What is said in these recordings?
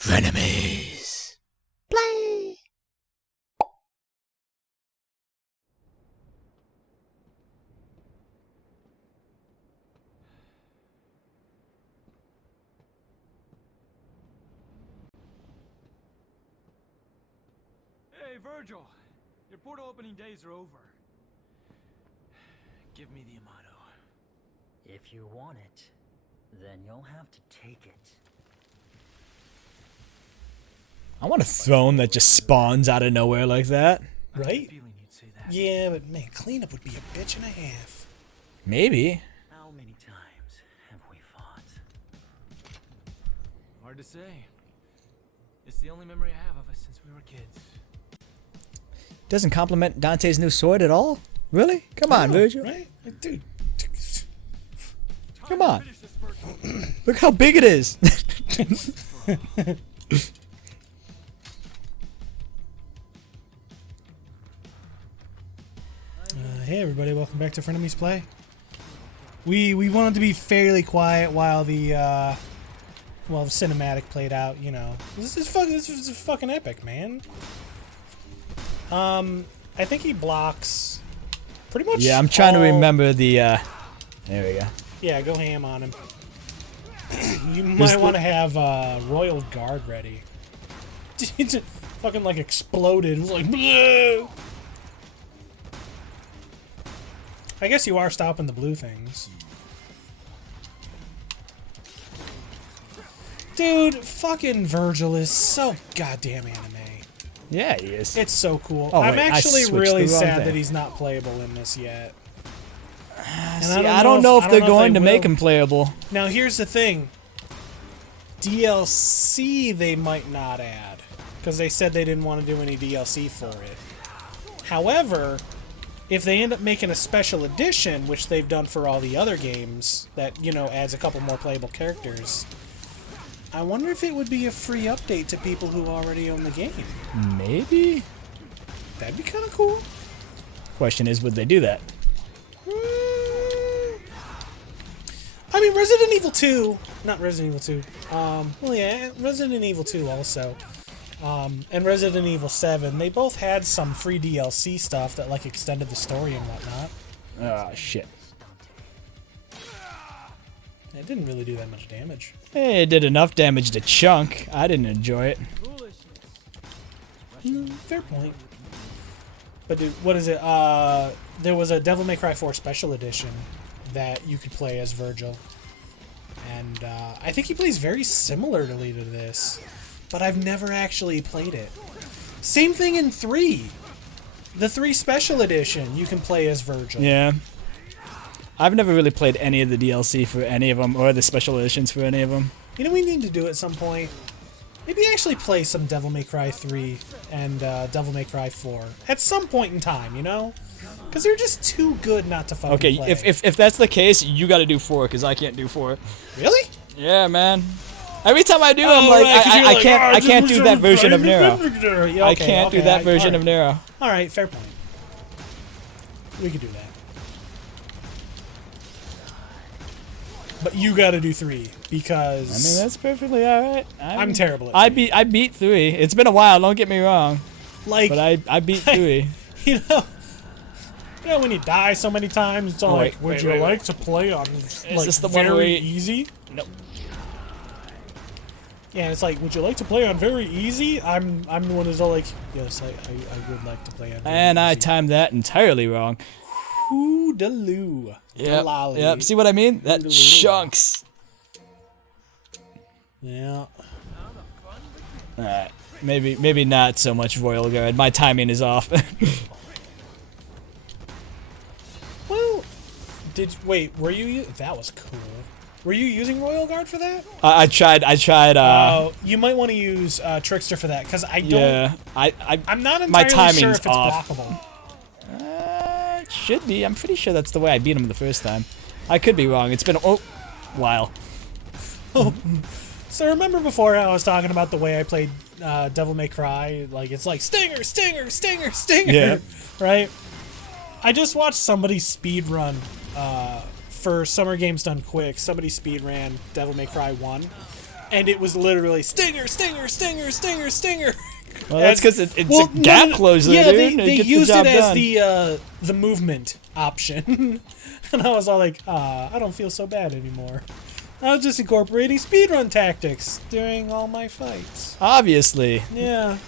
Frenemies. Play. Hey, Virgil. Your portal opening days are over. Give me the Amato. If you want it, then you'll have to take it. I want a throne that just spawns out of nowhere like that. Right? Feeling you'd say that. Yeah, but man, cleanup would be a bitch and a half. Maybe. How many times have we fought? Hard to say. It's the only memory I have of us since we were kids. Doesn't compliment Dante's new sword at all? Really? Come on, No, Virgil. Right? Like, dude. Come on. Look how big it is. Hey everybody, welcome back to Frenemies Play. We wanted to be fairly quiet while the cinematic played out. You know, this is fucking epic, man. I think he blocks pretty much. Yeah, I'm trying to all- remember the. There we go. Yeah, go ham on him. You There's might the- want to have Royal Guard ready. It's fucking like exploded. It was like, bleh! I guess you are stopping the blue things. Dude, fucking Virgil is so goddamn anime. Yeah, he is. It's so cool. Oh, I'm wait, I actually switched really the wrong sad thing. that he's not playable in this yet. And See, I don't know if they're going to make will. him playable. Now, here's the thing. DLC they might not add, because they said they didn't want to do any DLC for it. However, if they end up making a special edition, which they've done for all the other games, that, you know, adds a couple more playable characters, I wonder if it would be a free update to people who already own the game. Maybe? That'd be kind of cool. Question is, would they do that? I mean, Resident Evil 2, not Resident Evil 2, well, yeah, Resident Evil 2 also, and Resident Evil 7, they both had some free DLC stuff that, like, extended the story and whatnot. Oh, shit. It didn't really do that much damage. Hey, it did enough damage to Chunk. I didn't enjoy it. Fair point. But dude, what is it? There was a Devil May Cry 4 Special Edition that you could play as Virgil. And I think he plays very similarly to this, but I've never actually played it. Same thing in 3. The 3 Special Edition, you can play as Virgil. Yeah. I've never really played any of the DLC for any of them, or the special editions for any of them. You know what we need to do at some point? Maybe actually play some Devil May Cry 3 and Devil May Cry 4 at some point in time, you know? Because they're just too good not to fucking Okay, play. if that's the case, you gotta do 4, because I can't do 4. Really? Yeah, man. Every time I do, I'm like, right, 'cause you're I like, can't, "Oh, I can't do that version of Nero. Yeah, I okay, can't do okay, that version of alright. Nero. Alright, fair point. We could do that. But you gotta do 3, because... I mean, that's perfectly alright. I'm terrible at I beat 3. It's been a while, don't get me wrong. like, But I beat 3. you know, when you die so many times, it's all Oh, like, wait, would wait, you wait, like to play on, like, this the one very where you- easy? Nope. Yeah, it's like, would you like to play on very easy? I'm the one who's all like, yes, I would like to play on very And I easy. timed that entirely wrong. Hoo-da-loo. Yep, Lolly. yep. See what I mean? That Oodaloo. chunks. Yeah. Alright. Maybe not so much Royal Guard. My timing is off. Well, wait, were you, that was cool. Were you using Royal Guard for that? I tried, You might want to use Trickster for that, because I don't, yeah. I'm not my entirely sure timing's if it's off. blockable. It should be. I'm pretty sure that's the way I beat him the first time. I could be wrong. It's been a while. So remember before I was talking about the way I played Devil May Cry? Like, it's like, stinger, stinger, stinger, stinger, Yeah. right? I just watched somebody speedrun for Summer Games Done Quick. Somebody speedran Devil May Cry 1. and it was literally stinger, stinger, stinger, stinger, stinger. Well, that's because it's a gap closer, yeah, dude. they gets used the job it as done. the movement option, and I was all like, I don't feel so bad anymore. I was just incorporating speedrun tactics during all my fights. Obviously. Yeah.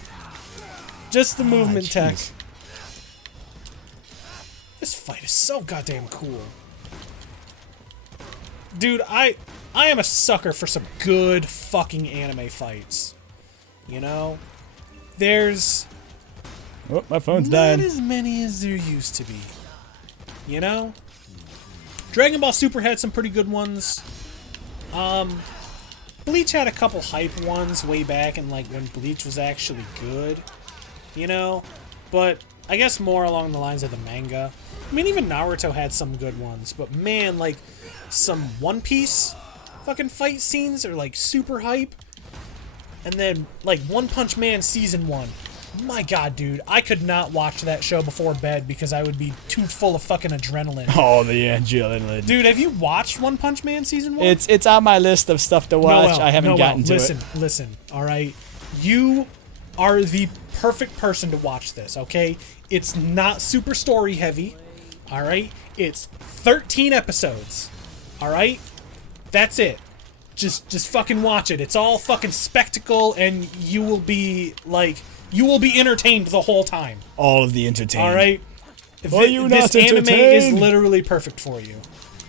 Just the movement tech. jeez. This fight is so goddamn cool. Dude, I am a sucker for some good fucking anime fights. You know? There's Oh, my phone's not dying. as many as there used to be. You know? Dragon Ball Super had some pretty good ones. Bleach had a couple hype ones way back in like when Bleach was actually good. You know? But I guess more along the lines of the manga. I mean, even Naruto had some good ones, but man, like, some One Piece fucking fight scenes are like super hype. And then, like, One Punch Man Season 1. My god, dude, I could not watch that show before bed because I would be too full of fucking adrenaline. Oh, the adrenaline. Dude, have you watched One Punch Man Season 1? It's on my list of stuff to watch. Noel, I haven't gotten to listen, it. Listen, alright? You are the perfect person to watch this, okay? It's not super story heavy, alright? It's 13 episodes, alright? That's it. Just fucking watch it. It's all fucking spectacle, and you will be, like, you will be entertained the whole time. All of the entertainment. Alright? Are you This not anime is entertained? literally perfect for you.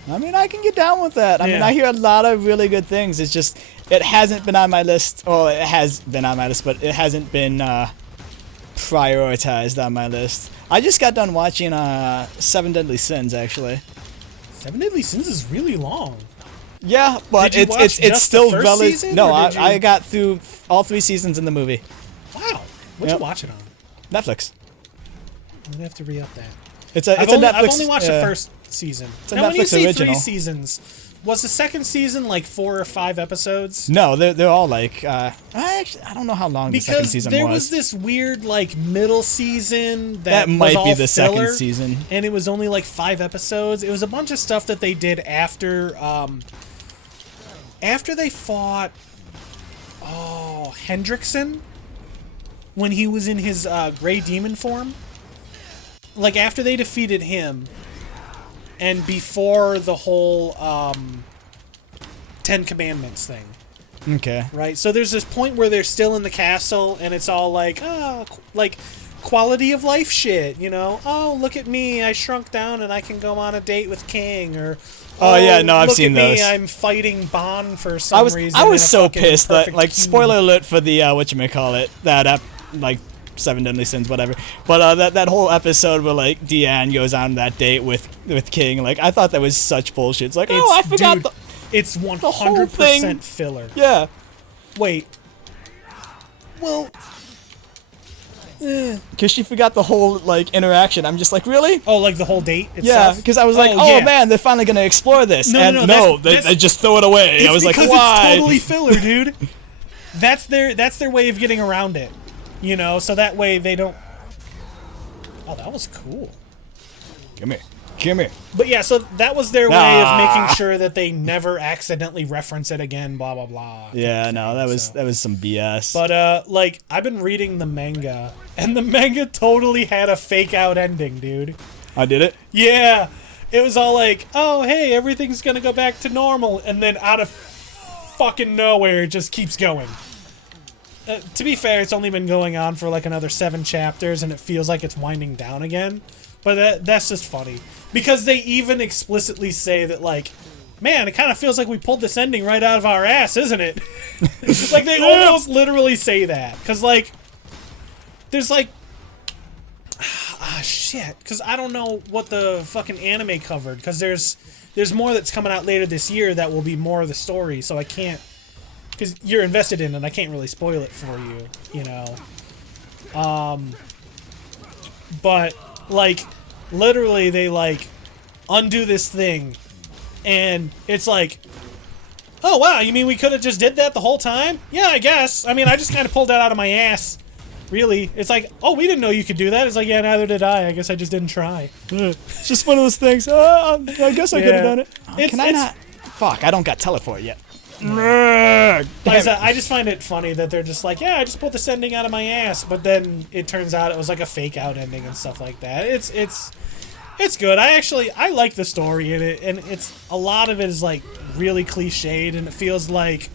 I mean, I can get down with that. I mean, Yeah. I hear a lot of really good things. It's just, it hasn't been on my list. Well, it has been on my list, but it hasn't been prioritized on my list. I just got done watching Seven Deadly Sins, actually. Seven Deadly Sins is really long. Yeah, but Did you watch it's just still the first valid. season, No, or did you- I got through all 3 seasons in the movie. Wow. What'd Yep. you watch it on? Netflix. I'm gonna have to re-up that. It's a I've Netflix. only watched the first season. a Now, when you Netflix say original. 3 seasons, was the second season like 4 or 5 episodes? No, they're all like. I don't know how long the second Because season there was. was this weird like middle season That was might all be the filler, second season. and it was only like 5 episodes. It was a bunch of stuff that they did after they fought Hendrickson when he was in his gray demon form. Like after they defeated him, and before the whole 10 Commandments thing. Okay. Right? So there's this point where they're still in the castle, and it's all like, like quality of life shit, you know? Oh, look at me, I shrunk down and I can go on a date with King, or Oh, yeah, no, I've seen look at me, those. I'm fighting Bon for some reason. I was in a so fucking pissed that, perfect like, team. spoiler alert for the whatchamacallit, that like Seven Deadly Sins, whatever. But that whole episode where like Deanne goes on that date with King, like I thought that was such bullshit. It's like, oh, I forgot dude, it's 100% whole thing. filler. yeah. Wait. Well, Because she forgot the whole like interaction. I'm just like, really? oh, like the whole date Yeah, itself? because I was like, oh yeah. man, they're finally gonna explore this, No, and no, no, that's- they just throw it away. It's I was like, because why? it's totally filler, dude. That's their way of getting around it, you know. So that way they don't. Oh, that was cool. Come here. But yeah, so that was their way of Ah. making sure that they never accidentally reference it again. Blah blah blah. Yeah, no, that was some BS. But like I've been reading the manga, and the manga totally had a fake out ending, dude. I did it. Yeah, it was all like, oh hey, everything's gonna go back to normal, and then out of fucking nowhere, it just keeps going. To be fair, it's only been going on for like another 7 chapters, and it feels like it's winding down again. But that's just funny. Because they even explicitly say that, like, man, it kind of feels like we pulled this ending right out of our ass, isn't it? Like, they almost literally say that. Because, like, there's, like... shit. Because I don't know what the fucking anime covered. Because there's more that's coming out later this year that will be more of the story, so I can't... Because you're invested in it, and I can't really spoil it for you, you know? But, like, literally they, like, undo this thing, and it's like, oh, wow, you mean we could have just did that the whole time? Yeah, I guess. I mean, I just kind of pulled that out of my ass. Really. It's like, oh, we didn't know you could do that. It's like, yeah, neither did I. I guess I just didn't try. It's just one of those things. I guess I could have done it. Oh, It's- can I it's- not? Fuck, I don't got teleport yet. Like Like I said, I just find it funny that they're just like, yeah, I just pulled this ending out of my ass, but then it turns out it was like a fake out ending and stuff like that. It's good. I like the story in it, and it's a lot of it is like really cliched, and it feels like,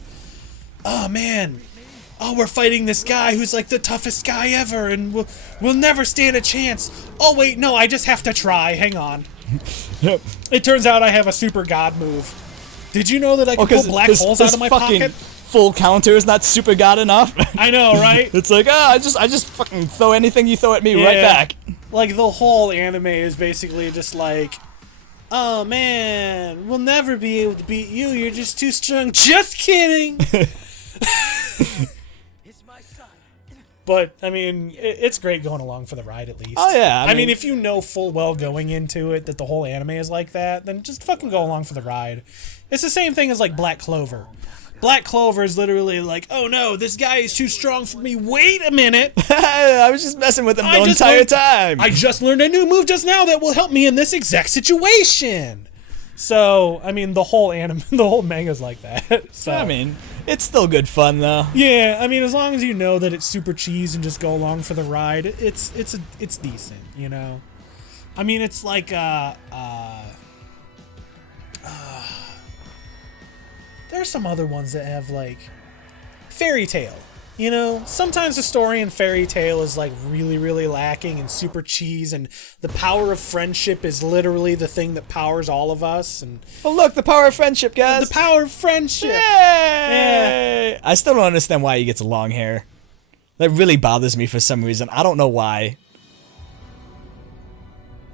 oh man, oh, we're fighting this guy who's like the toughest guy ever, and we'll never stand a chance. Oh wait, no, I just have to try. Hang on. Yep. It turns out I have a super god move. Did you know that I can pull black holes out of my pocket? Full counter is not super god enough. I know, right? It's like, I just fucking throw anything you throw at me right back. Like, the whole anime is basically just like, oh man, we'll never be able to beat you, you're just too strong. Just kidding! But, I mean, it's great going along for the ride, at least. Oh, yeah. I mean, if you know full well going into it that the whole anime is like that, then just fucking go along for the ride. It's the same thing as, like, Black Clover. Black Clover is literally like, oh no, this guy is too strong for me. Wait a minute. I was just messing with him the entire time. I just learned a new move just now that will help me in this exact situation. So, I mean, the whole manga's like that. So, I mean, it's still good fun though. yeah, I mean, as long as you know that it's super cheese and just go along for the ride, it's decent, you know. I mean, it's like there are some other ones that have like Fairy Tail. You know, sometimes the story in Fairy Tail is like really, really lacking and super cheese, and the power of friendship is literally the thing that powers all of us. And oh look, the power of friendship, guys! The power of friendship. Yay! Yeah. I still don't understand why he gets long hair. That really bothers me for some reason. I don't know why.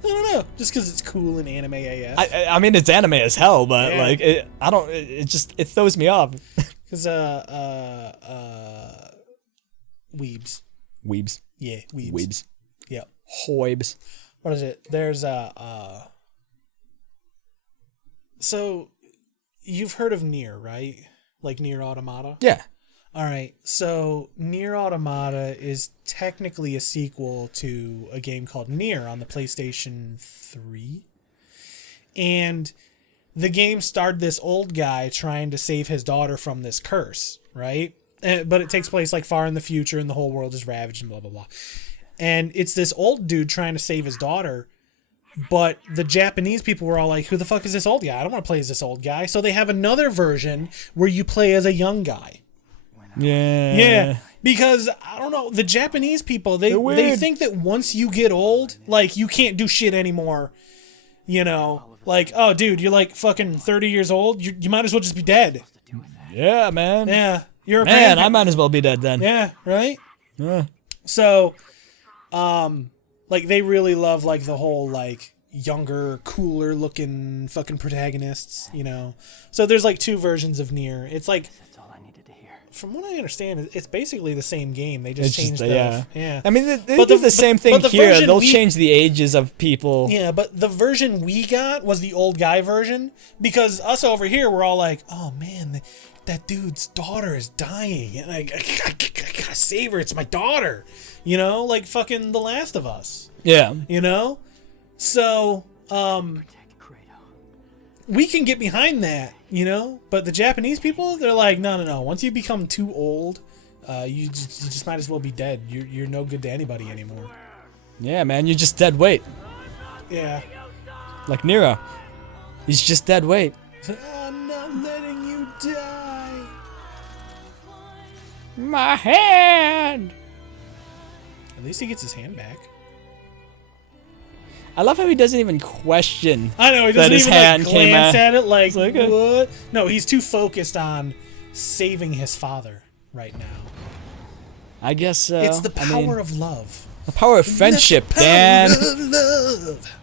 I don't know, just because it's cool in anime AF. I mean, it's anime as hell, but Yeah. like, it throws me off. Because weebs. Weebs. Yeah, weebs. Weebs. Yeah. Hoibs. What is it? There's so you've heard of Nier, right? Like Nier Automata? Yeah. All right. So Nier Automata is technically a sequel to a game called Nier on the PlayStation 3. And the game starred this old guy trying to save his daughter from this curse, right? But it takes place like far in the future and the whole world is ravaged and blah, blah, blah. And it's this old dude trying to save his daughter. But the Japanese people were all like, who the fuck is this old guy? I don't want to play as this old guy. So they have another version where you play as a young guy. Yeah. Yeah. Because, I don't know, the Japanese people, they think that once you get old, like, you can't do shit anymore. You know? Like, oh, dude, you're like fucking 30 years old. You might as well just be dead. Yeah, man. Yeah. You're a Man, I might as well be dead then. Yeah, right? Yeah. So, like, they really love, like, the whole, like, younger, cooler looking fucking protagonists, you know? So there's, like, two versions of Nier. It's, like, from what I understand, it's basically the same game. They just changed the... Yeah. I mean, they do the same thing here. They'll change the ages of people. Yeah, but the version we got was the old guy version, because us over here, we're all like, oh, man, that dude's daughter is dying. And I gotta save her. It's my daughter. You know? Like fucking The Last of Us. Yeah. You know? So, we can get behind that, you know? But the Japanese people, they're like, no. Once you become too old, you just might as well be dead. You're no good to anybody anymore. Yeah, man, you're just dead weight. Yeah. Like Nero. He's just dead weight. I'm not letting you die. My hand! At least he gets his hand back. I love how he doesn't even question I know, he that doesn't his even hand like, came glance out. at it like, like what? No, he's too focused on saving his father right now. I guess so. It's the power of love. The power of friendship, The power Dan. of love.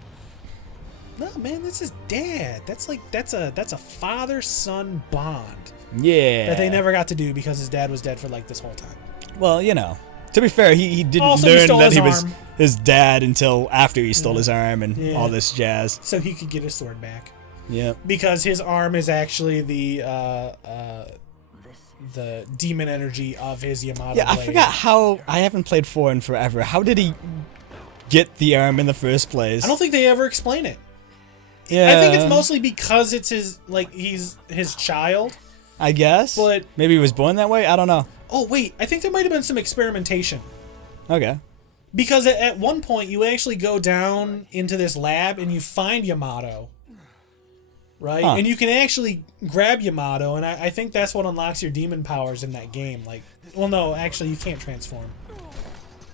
No, man, that's his dad. That's a father-son bond Yeah. that they never got to do because his dad was dead for like this whole time. Well, you know. To be fair, he didn't Also, he learn stole that his he was arm. his dad until after he stole his arm and Yeah. all this jazz. So he could get his sword back. Yeah. Because his arm is actually the demon energy of his Yamato Yeah, I blade. forgot how... I haven't played 4 in forever. How did he get the arm in the first place? I don't think they ever explain it. Yeah. I think it's mostly because it's his, like, he's his child. I guess. But maybe he was born that way. I don't know. oh wait, I think there might have been some experimentation. Okay. Because at one point you actually go down into this lab and you find Yamato. Right? Huh. And you can actually grab Yamato, and I think that's what unlocks your demon powers in that game. Like, well, no, actually, you can't transform.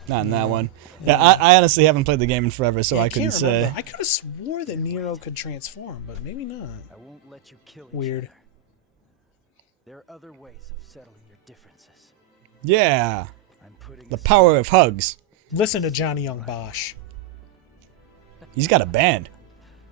Not in that one. Yeah, I honestly haven't played the game in forever, so Yeah, I couldn't can't remember. say. I could have swore that Nero could transform, but maybe not. I won't let you kill each Weird. other. There are other ways of settling your differences. Yeah. I'm putting The power of hugs. Listen to Johnny Young Bosch. He's got a band.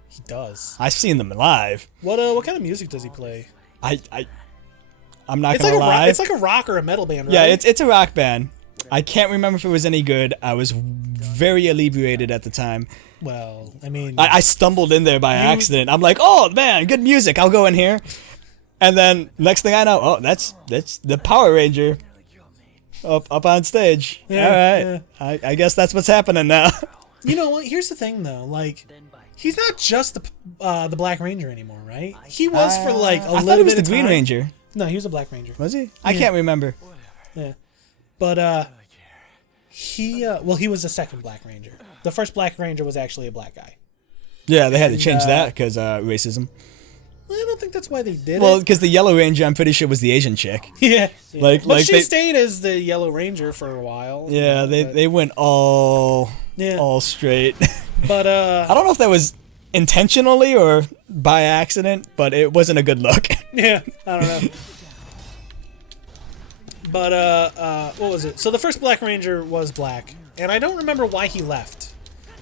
He does. I've seen them live. What kind of music does he play? I'm not It's gonna like lie. it's like a rock or a metal band, right? Yeah, it's a rock band. I can't remember if it was any good. I was very inebriated at the time. well, I mean, I stumbled in there by accident. I'm like, oh man, good music. I'll go in here. And then next thing I know, oh, that's the Power Ranger up on stage. Yeah, All right, I guess that's what's happening now. you know what? Here's the thing, though. Like, he's not just the Black Ranger anymore, right? He was for like a I little thought he was bit the of Green time. Ranger. No, he was a Black Ranger. Was he? I can't remember. Yeah, but he was the second Black Ranger. The first Black Ranger was actually a black guy. Yeah, they had to change that because racism. I don't think that's why they did Well, it. because the Yellow Ranger, I'm pretty sure, was the Asian chick. Yeah, Like- but like she they- stayed as the Yellow Ranger for a while. Yeah, they went all straight. But I don't know if that was intentionally or by accident, but it wasn't a good look. yeah, I don't know. But what was it? So the first Black Ranger was black, and I don't remember why he left.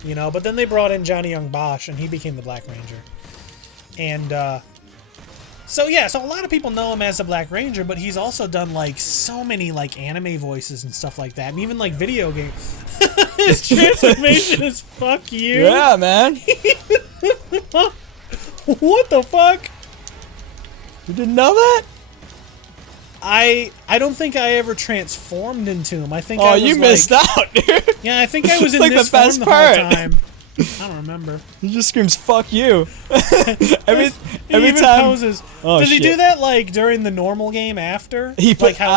You know, but then they brought in Johnny Young Bosch, and he became the Black Ranger. And so yeah, so a lot of people know him as the Black Ranger, but he's also done like so many like anime voices and stuff like that, and even like video games. His transformation is fuck you. Yeah, man. What the fuck? You didn't know that? I don't think I ever transformed into him. I think Oh, I was you missed out, dude. Yeah, I think I was in Like the this form best the part. whole time. I don't remember. He just screams "fuck you" every He even time. poses. Oh, Does he do shit. that like during the normal game after? He put. like how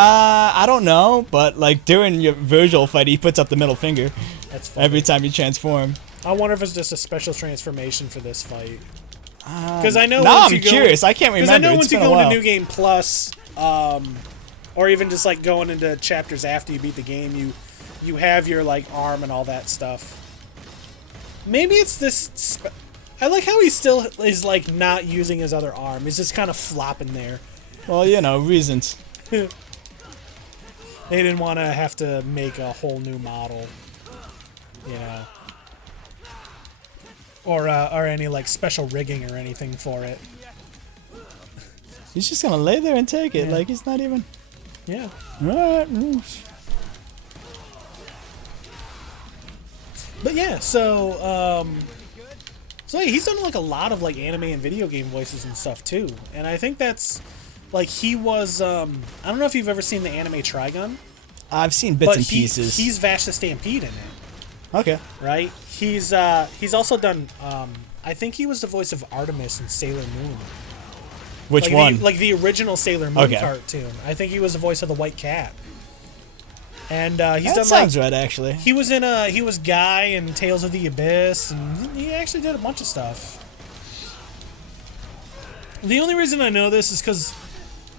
I don't know, but like during your Virgil fight, he puts up the middle finger that's funny. every time you transform. I wonder if it's just a special transformation for this fight. Because I know. Now once I'm you go- curious. I can't Because remember. I know It's once you been a go into while. New Game Plus, or even just like going into chapters after you beat the game, you have your like arm and all that stuff. Maybe it's this. I like how he still is like not using his other arm. He's just kind of flopping there. Well, you know, reasons. They didn't want to have to make a whole new model, you know, or any like special rigging or anything for it. He's just gonna lay there and take it. Yeah. Like he's not even. Yeah. Right. But yeah, so yeah, he's done like a lot of like anime and video game voices and stuff too, and I think that's like he was. I don't know if you've ever seen the anime Trigun, I've seen bits but and pieces. he's Vash the Stampede in it, Okay. right? He's also done. I think he was the voice of Artemis in Sailor Moon. Which Like one? like the original Sailor Moon Okay. cartoon. I think he was the voice of the White Cat. And he's that done sounds like right, actually. he was Guy in Tales of the Abyss, and he actually did a bunch of stuff. The only reason I know this is because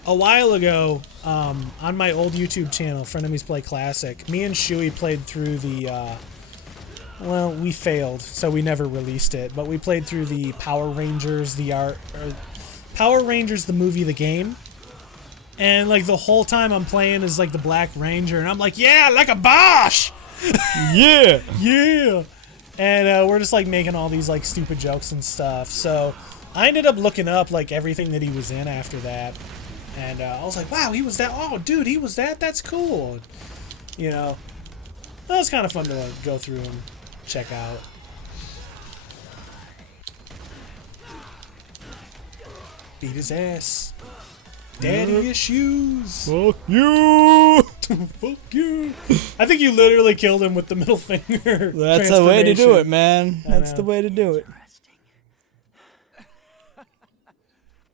a while ago, on my old YouTube channel, Frenemies Play Classic, me and Shuey played through the. Well, we failed, so we never released it. But we played through the Power Rangers, Power Rangers, the movie, the game. And like the whole time I'm playing as like the Black Ranger, and I'm like, yeah, like a Bosch, Yeah. yeah. And we're just like making all these like stupid jokes and stuff. So I ended up looking up like everything that he was in after that, and I was like, wow, he was that. Oh, dude, he was that. That's cool. You know, that was kind of fun to go through and check out. Beat his ass. Daddy issues. Fuck you. Fuck you. I think you literally killed him with the middle finger. That's the way to do it, transformation. man. That's know. the way to do it.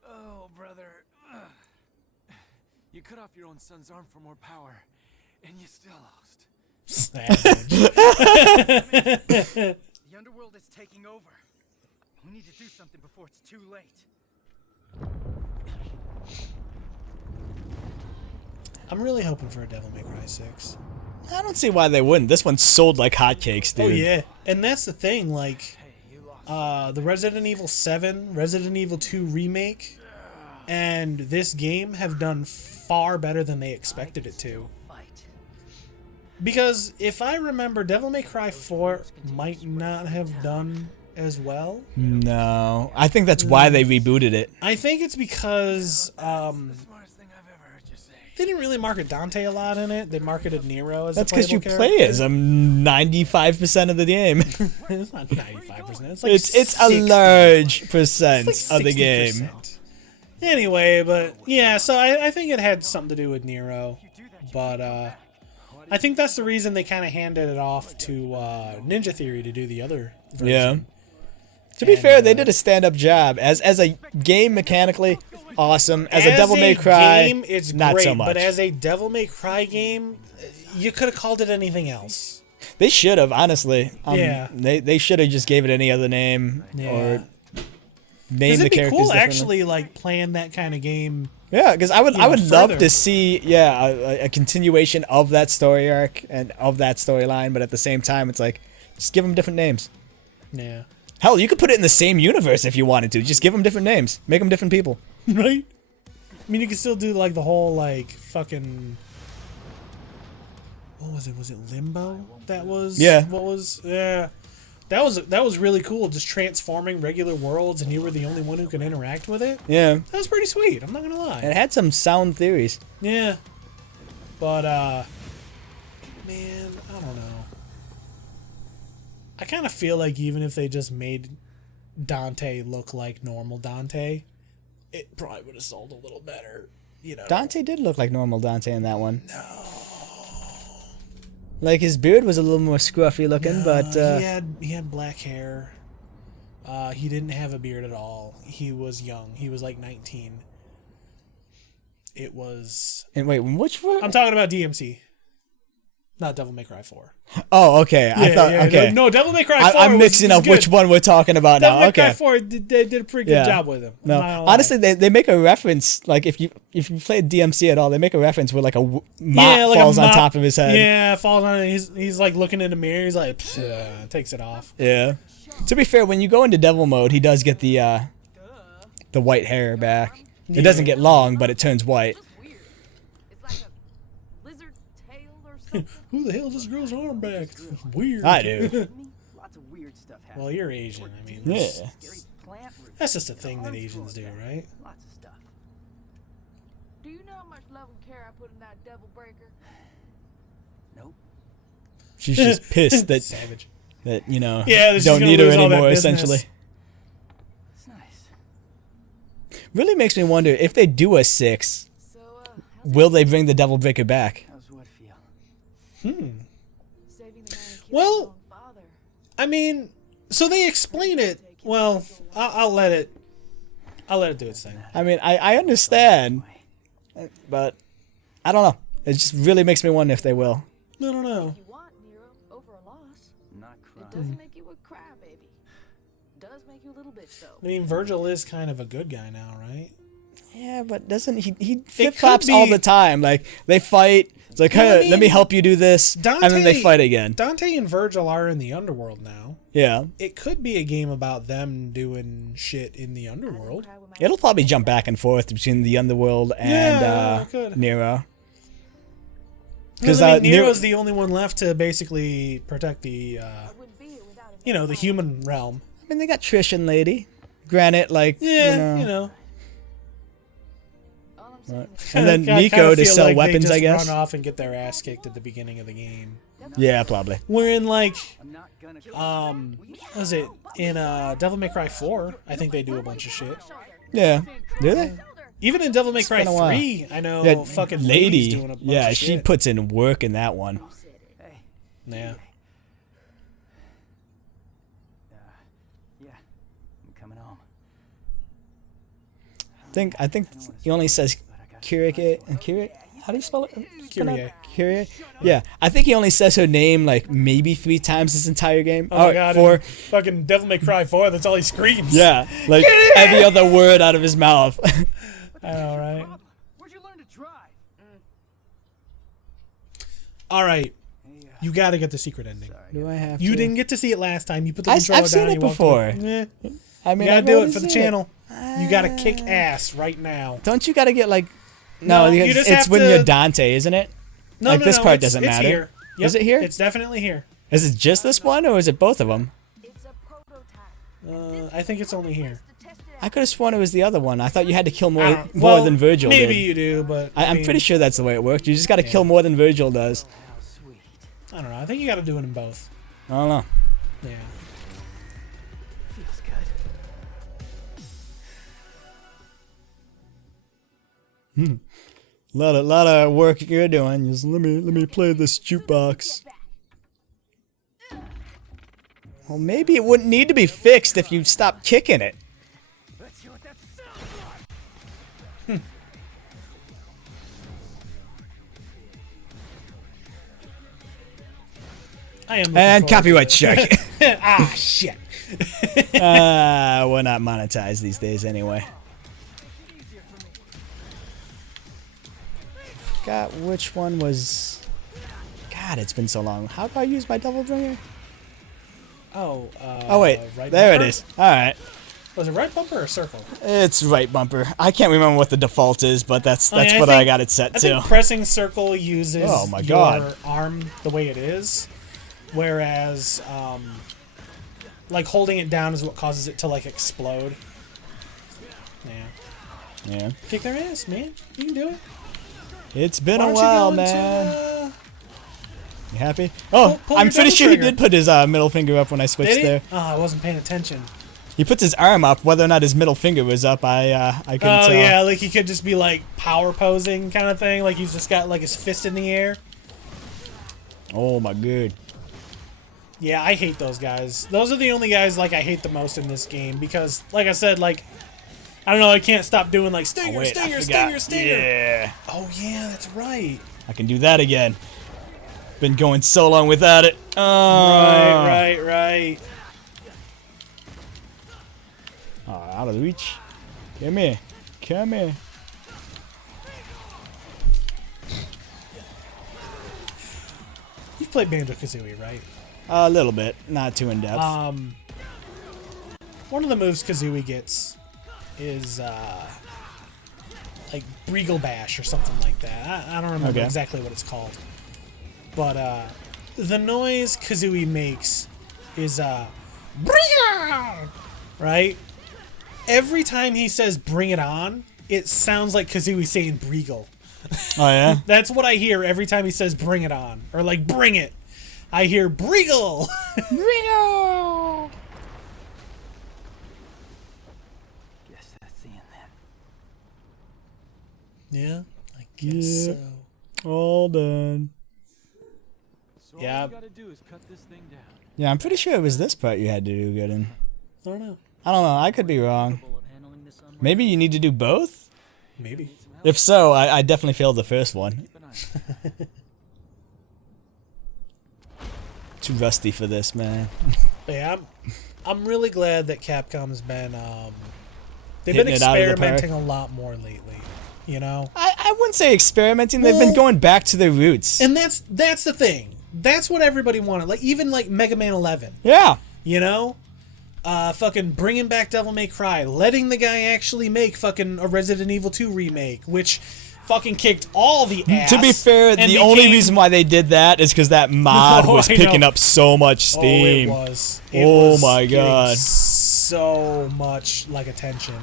Oh, brother. You cut off your own son's arm for more power, and you still lost. Savage. The underworld is taking over. We need to do something before it's too late. I'm really hoping for a Devil May Cry 6. I don't see why they wouldn't. This one sold like hotcakes, dude. Oh yeah, and that's the thing. Like, the Resident Evil 7, Resident Evil 2 remake, and this game have done far better than they expected it to. Because if I remember, Devil May Cry 4 might not have done as well. No, I think that's why they rebooted it. I think it's because they didn't really market Dante a lot in it. They marketed Nero as That's because you play as 95% of the game. It's not 95%. It's like it's a large percent it's like of the game. 60%. Anyway, but yeah, so I think it had something to do with Nero, but I think that's the reason they kind of handed it off to Ninja Theory to do the other version. Yeah. To be fair, they did a stand-up job as a game mechanically awesome. As a Devil May Cry, game, it's not great, so much. But as a Devil May Cry game, you could have called it anything else. They should have, honestly. Yeah. They should have just gave it any other name or named the it'd be characters cool differently. actually, like playing that kind of game. Yeah, because I would love further. to see a continuation of that story arc and of that storyline, but at the same time, it's like just give them different names. Yeah. Hell, you could put it in the same universe if you wanted to. Just give them different names. Make them different people. Right? I mean, you could still do like the whole like fucking. What was it? Was it Limbo? That was. Yeah. What was? Yeah. That was really cool. Just transforming regular worlds, and you were the only one who could interact with it. Yeah. That was pretty sweet. I'm not gonna lie. It had some sound theories. Yeah. But man, I don't know. I kind of feel like even if they just made Dante look like normal Dante, it probably would have sold a little better, you know. Dante did look like normal Dante in that one. No. Like his beard was a little more scruffy looking, but he had black hair. He didn't have a beard at all. He was young. He was like 19. It was. And wait, which one? I'm talking about DMC. Not Devil May Cry 4. Oh, okay. I thought okay. No, Devil May Cry 4. I'm mixing was up good. which one we're talking about Devil now. May Okay. Cry 4, they did a pretty good job with him. I'm No, not gonna lie. honestly, they make a reference. Like if you play DMC at all, they make a reference where like a mop falls on top of his head. Yeah, falls on it. He's like looking in the mirror. He's like, takes it off. Yeah. To be fair, when you go into devil mode, he does get the white hair back. It doesn't get long, but it turns white. Who the hell just grows arm back? Weird. I do. Lots of weird stuff happens. Well, you're Asian. I mean, Yeah. Scary plant roots. that's just a thing that Asians do, right? Lots of stuff. Do you know how much love and care I put in that devil breaker? Nope. She's just pissed that Savage. that Yeah, that she's don't gonna need her lose all that anymore. business. Essentially, It's nice. really makes me wonder if they do a 6, So, will they bring the Devil Breaker back? How's what feel? saving the man who killed Well- his own father. I mean, so they explain it. Well, I'll let it do its thing. I mean, I understand, but I don't know. It just really makes me wonder if they will. I don't know. You want Nero over a loss. Not It crying. doesn't make you a crybaby. Does make you a little bitch though. I mean, Virgil is kind of a good guy now, right? Yeah, but doesn't he could flip flops all be- the time? Like they fight. It's like, Well, I hey, let me mean, help you do this, and then they fight again. Dante and Virgil are in the underworld now. Yeah, It could be a game about them doing shit in the I underworld. cry with my it'll probably jump back and forth between the underworld and Yeah, it could. Nero. Because Nero- Nero's the only one left to basically protect the, I wouldn't be here without him. the human realm. I mean, they got Trish and Lady. Granted, like Yeah, you know. All I'm saying is and then I kinda Nico to feel sell like weapons. they just I guess. run off and get their ass kicked at the beginning of the game. Yeah, probably. We're in like, I'm not gonna. what was it in Devil May Cry 4? I think they do a bunch of shit. Yeah, do they? Even in Devil May Cry been a while. 3, I know Yeah, fucking Lady. Lady's doing a bunch Yeah, of she shit. puts in work in that one. Hey. Yeah. Yeah. I'm coming home. I think he only says But I Kyrie. How do you spell it? Kyrie. Kyrie. Yeah, I think he only says her name like maybe 3 times this entire game. Oh my god, 4. in fucking Devil May Cry 4, that's all he screams. Yeah, like every other word out of his mouth. I know, right? Where'd you learn to drive? Alright. You gotta get the secret ending. Do I have You to? didn't get to see it last time. You put the I've controller seen down it and you walked before. away. I mean, You gotta I've do it already for the seen channel. You gotta kick ass right now. Don't you gotta get like? No, you it's just have when to- you're Dante, isn't it? No, Like, no, this no, part it's- doesn't it's matter. Here. Yep, Is it here? It's definitely here. Is it just this one, or is it both of them? It's a prototype. I think it's only here. To test it I could have sworn it was the other one. I thought you had to kill I more don't- more well, than Virgil Maybe did. you do, but I'm mean, pretty sure that's the way it worked. You just gotta kill more than Virgil does. I don't know. I think you gotta do it in both. I don't know. Yeah. Feels good. Lot of work you're doing. Just let me play this jukebox. Well, maybe it wouldn't need to be fixed if you stopped kicking it. Let's hear what that sounds like. I am. And looking forward copyright to it. strike. Ah, shit. We're not monetized these days anyway. Forgot which one was. God, it's been so long. How do I use my double bringer? Oh. Oh wait, right there bumper? it is. All right, Was it right bumper or circle? it's right bumper. I can't remember what the default is, but that's I mean, what I think- got it set I to. think pressing circle uses Oh my your God. arm the way it is, whereas like holding it down is what causes it to like explode. Yeah. Yeah, Kick their ass, man. You can do it. it's been Why a don't while, you go into, man. You happy? Oh, pull I'm your pretty double sure he trigger. did put his middle finger up when I switched Did he? there. Oh, I wasn't paying attention. He puts his arm up. Whether or not his middle finger was up, I couldn't Oh tell. yeah, like he could just be like power posing kind of thing. Like he's just got like his fist in the air. Oh my god. Yeah, I hate those guys. Those are the only guys like I hate the most in this game because, like I said, like I don't know, I can't stop doing like stinger, Oh, wait, I stinger, forgot. stinger, stinger. Yeah, Oh yeah, that's right. I can do that again. Been going so long without it. Right. Oh, out of the reach. Come here. Come here. You've played Banjo-Kazooie, right? A little bit, not too in depth. One of the moves Kazooie gets is like Breagle Bash or something like that. I don't remember Okay. exactly what it's called. But the noise Kazooie makes is Breagle! Right? Every time he says bring it on, it sounds like Kazooie saying Breagle. Oh yeah. That's what I hear every time he says bring it on. Or like bring it. I hear Breagle! Ringo. Guess that's the end then. Yeah, I guess Yeah. so. All done. So Yeah. all you gotta do is cut this thing down. Yeah, I'm pretty sure it was this part you had to do good in. I don't know. I don't know. I could be wrong. Capable of handling this unrest? Maybe you need to do both. Maybe. If so, I definitely failed the first one. Keep an eye on it. Too rusty for this, man. But yeah, I'm really glad that Capcom's been they've Hitting been it out of the experimenting a lot more lately. You know? I wouldn't say experimenting. They've been Well- going back to their roots. And that's the thing. That's what everybody wanted. Like even like Mega Man 11, Yeah. you know? Fucking bringing back Devil May Cry, letting the guy actually make fucking a Resident Evil 2 remake, which fucking kicked all the ass. To be fair, and the only became- reason why they did that is because that mod Oh, was I picking know. up so much Oh, steam. it was. It Oh was my getting God. so much like attention,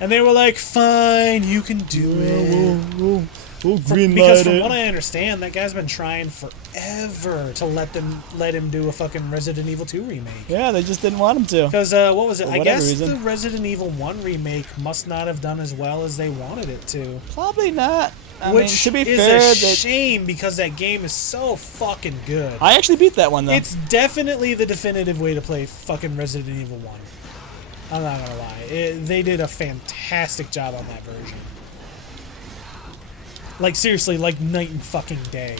and they were like, "Fine, you can do it." We'll Because from greenlight what it. I understand, that guy's been trying forever to let him do a fucking Resident Evil 2 remake. Yeah, they just didn't want him to. Because what was it? For I whatever guess reason. the Resident Evil 1 remake must not have done as well as they wanted it to. Probably not. I Which mean, to be is fair, a that shame because that game is so fucking good. I actually beat that one though. It's definitely the definitive way to play fucking Resident Evil 1. I'm not gonna lie. They did a fantastic job on that version. Like seriously, like night and fucking day.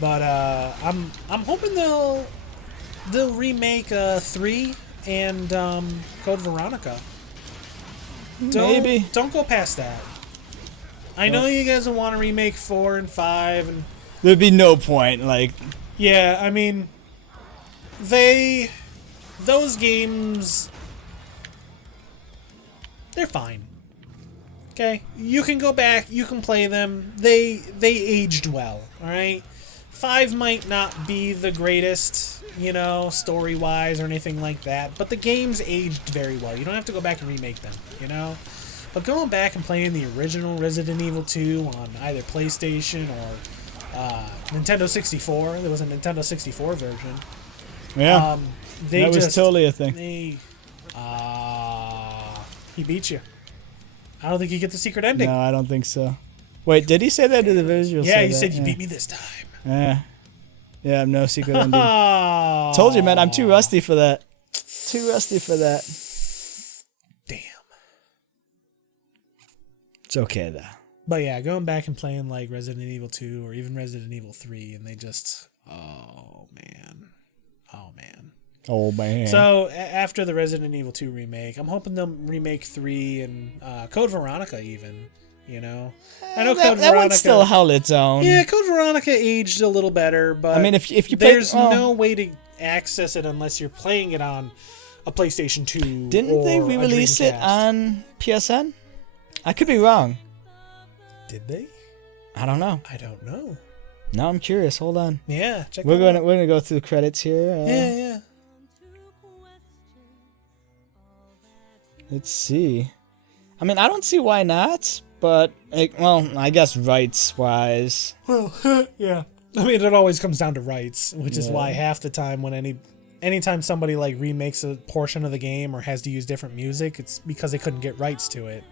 But I'm hoping they'll remake 3 and Code Veronica. Maybe. Don't go past that. I know you guys will want to remake 4 and 5 and There'd be no point, like... yeah, I mean those games, they're fine. Okay? You can go back, you can play them. They aged well, alright? 5 might not be the greatest, you know, story-wise or anything like that, but the games aged very well. You don't have to go back and remake them, you know? But going back and playing the original Resident Evil 2 on either PlayStation or Nintendo 64, there was a Nintendo 64 version. Yeah, that was totally a thing. He beat you. I don't think you get the secret ending. No, I don't think so. Wait, did he say that to the visual? Yeah, he said you beat me this time. Yeah. Yeah, no secret ending. Told you, man, I'm too rusty for that. Too rusty for that. Damn. It's okay, though. But yeah, going back and playing like Resident Evil 2 or even Resident Evil 3, and they just... Oh, man. Oh, man. Oh, man. So, after the Resident Evil 2 remake, I'm hoping they'll remake 3 and Code Veronica even, you know? I know Code Veronica... That one still held its own. Yeah, Code Veronica aged a little better, but... I mean, if you play... There's no way to access it unless you're playing it on a PlayStation 2 Didn't they or re-release a it Dreamcast. on PSN? I could be wrong. Did they? I don't know. I don't know. No, I'm curious. Hold on. Yeah, check We're that out. gonna go through the credits here. Yeah. Let's see. I mean, I don't see why not, but I guess rights-wise. Well, yeah. I mean, it always comes down to rights, which is why half the time when anytime somebody like remakes a portion of the game or has to use different music, it's because they couldn't get rights to it.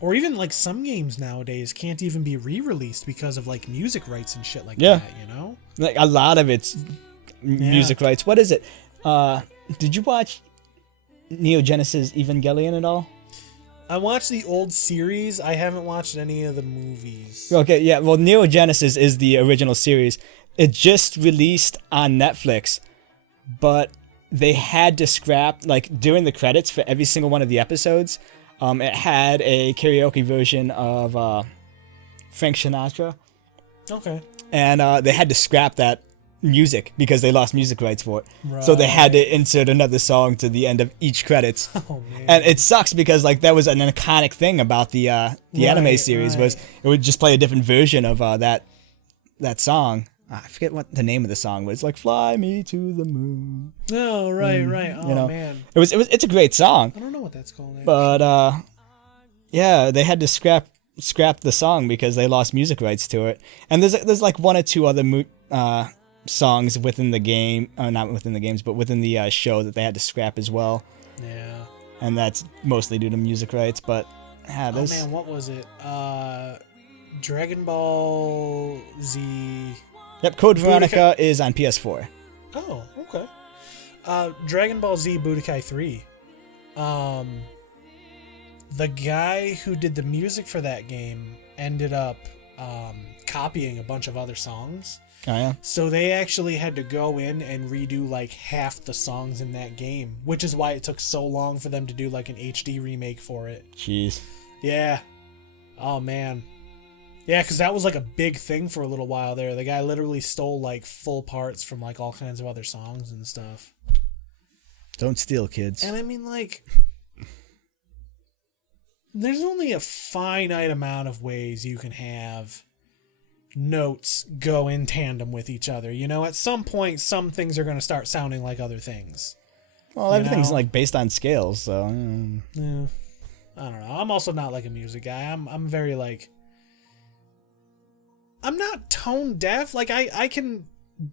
Or even like some games nowadays can't even be re-released because of like music rights and shit like that, you know? Like a lot of it's music rights. What is it? Did you watch Neo Genesis Evangelion at all? I watched the old series. I haven't watched any of the movies. Okay, yeah. Well, Neo Genesis is the original series. It just released on Netflix, but they had to scrap, like, during the credits for every single one of the episodes, it had a karaoke version of Frank Sinatra. Okay. And they had to scrap that music because they lost music rights for it. Right. So they had to insert another song to the end of each credits. Oh, man. And it sucks because like that was an iconic thing about the anime series was it would just play a different version of that song. I forget what the name of the song was. Like "Fly Me to the Moon." Oh, right. Oh, you know, man. It's a great song. I don't know what that's called. Actually. But yeah, they had to scrap the song because they lost music rights to it. And there's like one or two other songs within the game, not within the games, but within the show that they had to scrap as well. Yeah. And that's mostly due to music rights, but oh man, what was it? Dragon Ball Z. Yep, Code Veronica is on PS4. Oh, okay. Dragon Ball Z Budokai 3. The guy who did the music for that game ended up copying a bunch of other songs. Oh, yeah? So they actually had to go in and redo like half the songs in that game, which is why it took so long for them to do like an HD remake for it. Jeez. Yeah. Oh, man. Yeah, because that was like a big thing for a little while there. The guy literally stole like full parts from like all kinds of other songs and stuff. Don't steal, kids. And I mean, like, there's only a finite amount of ways you can have notes go in tandem with each other. You know, at some point, some things are going to start sounding like other things. Well, everything's like based on scales, so. Yeah. I don't know. I'm also not like a music guy. I'm very like. I'm not tone deaf. Like I can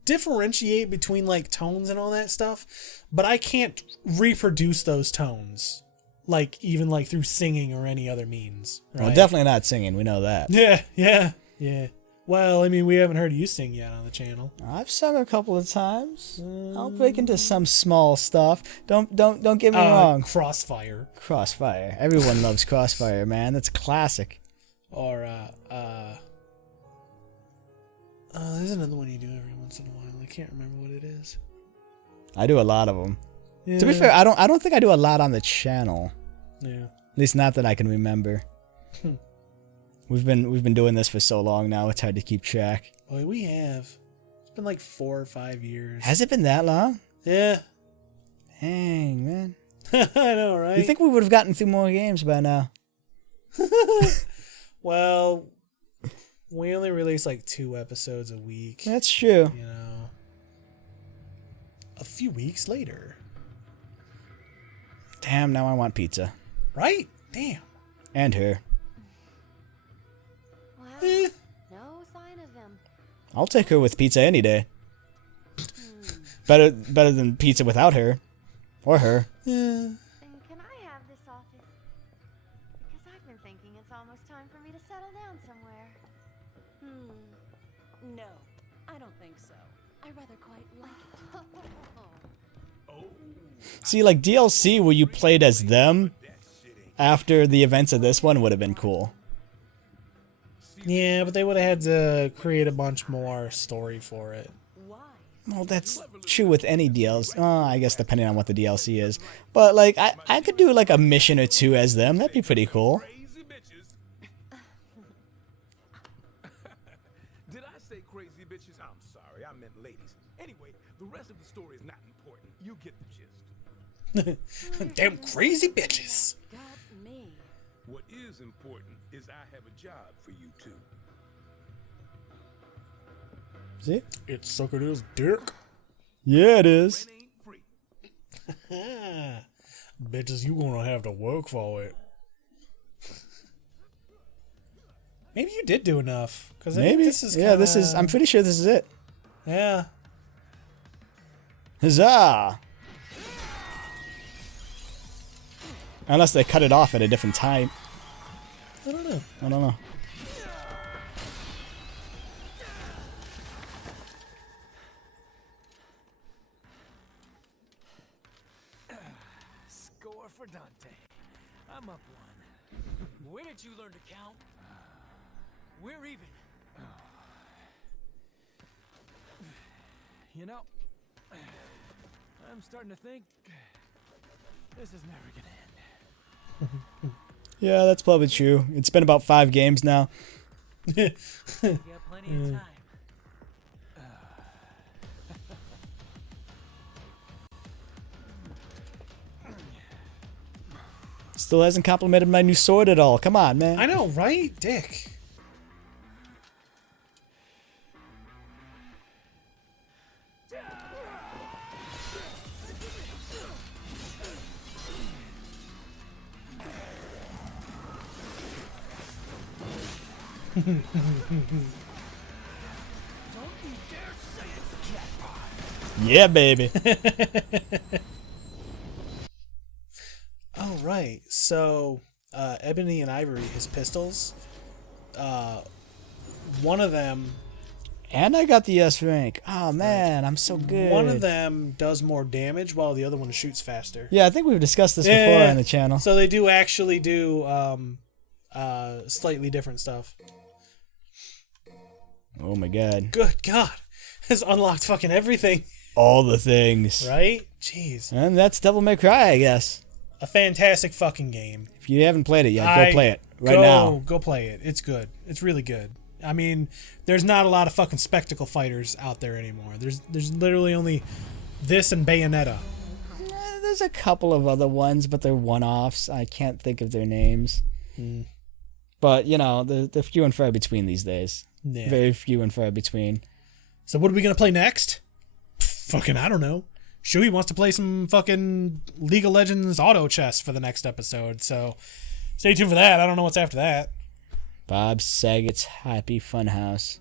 differentiate between like tones and all that stuff, but I can't reproduce those tones. Like even like through singing or any other means. Right? Well, definitely not singing. We know that. Yeah. Well, I mean, we haven't heard you sing yet on the channel. I've sung a couple of times. I'll break into some small stuff. Don't get me wrong. Crossfire. Crossfire. Everyone loves Crossfire, man. That's classic. Or, there's another one you do every once in a while. I can't remember what it is. I do a lot of them. Yeah. To be fair, I don't think I do a lot on the channel. Yeah. At least not that I can remember. We've been doing this for so long now. It's hard to keep track. Well, we have. It's been like 4 or 5 years. Has it been that long? Yeah. Dang, man. I know, right? You think we would have gotten through more games by now? Well, we only release like 2 episodes a week. That's true. You know. A few weeks later. Damn, now I want pizza. Right? Damn. And her. Wow. No sign of them. I'll take her with pizza any day. Better than pizza without her. Or her. Yeah. And can I have this office? Because I've been thinking it's almost time for me to settle down somewhere. No, I don't think so. I rather quite like it. See, like DLC where you played as them after the events of this one would have been cool. Yeah, but they would have had to create a bunch more story for it. Well, that's true with any DLC. I guess depending on what the DLC is. But, like, I could do, like, a mission or 2 as them. That'd be pretty cool. Crazy bitches. Did I say crazy bitches? I'm sorry, I meant ladies. Anyway, the rest of the story is not important. You get the gist. Damn crazy bitches. Got me. What is important is I have a job for you two. See? It's sucking his dick. Yeah, it is. Rent ain't free. Bitches, you gonna have to work for it. Maybe you did do enough. Cause I think Maybe. this is Yeah, this is... I'm pretty sure this is it. Yeah. Huzzah! Unless they cut it off at a different time. I don't know. I don't know. Score for Dante. I'm up 1. Where did you learn to count? We're even. You know, I'm starting to think this is never gonna end. Yeah, that's probably true. It's been about 5 games now. We got plenty of time. Still hasn't complimented my new sword at all. Come on, man. I know, right? Dick. Yeah, baby. Oh, right. So, Ebony and Ivory, his pistols, one of them... And I got the S rank. Oh, man, I'm so good. One of them does more damage while the other one shoots faster. Yeah, I think we've discussed this before on the channel. So they do actually do slightly different stuff. Oh, my God. Good God. Has unlocked fucking everything. All the things. Right? Jeez. And that's Devil May Cry, I guess. A fantastic fucking game. If you haven't played it yet, go play it right now. Go play it. It's good. It's really good. I mean, there's not a lot of fucking spectacle fighters out there anymore. There's literally only this and Bayonetta. There's a couple of other ones, but they're one-offs. I can't think of their names. But, you know, they're few and far between these days. Yeah. Very few and far between. So what are we going to play next? Fucking, I don't know. Shuey wants to play some fucking League of Legends auto chess for the next episode, so stay tuned for that. I don't know what's after that. Bob Saget's Happy Funhouse.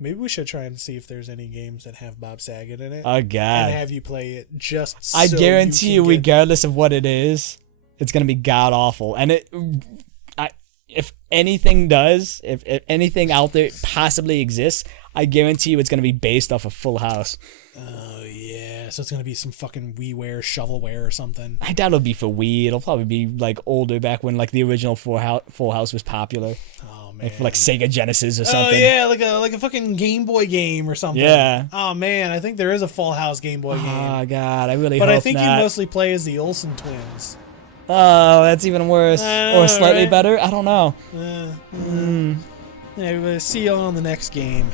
Maybe we should try and see if there's any games that have Bob Saget in it. Oh, God. And have you play it just I so guarantee you, can get... regardless of what it is, it's going to be god-awful. And if anything does, if anything out there possibly exists, I guarantee you it's going to be based off of Full House. Oh, yeah. So it's going to be some fucking WiiWare, shovelware or something. I doubt it'll be for Wii. It'll probably be like older, back when like the original Full House was popular. Oh, man. Like for like Sega Genesis or something. Oh, yeah, like a fucking Game Boy game or something. Yeah. Oh, man, I think there is a Full House Game Boy game. Oh, God, I really but hope I think not. you mostly play as the Olsen twins. Oh, that's even worse. Or slightly right? better? I don't know. Yeah, we'll see you on the next game.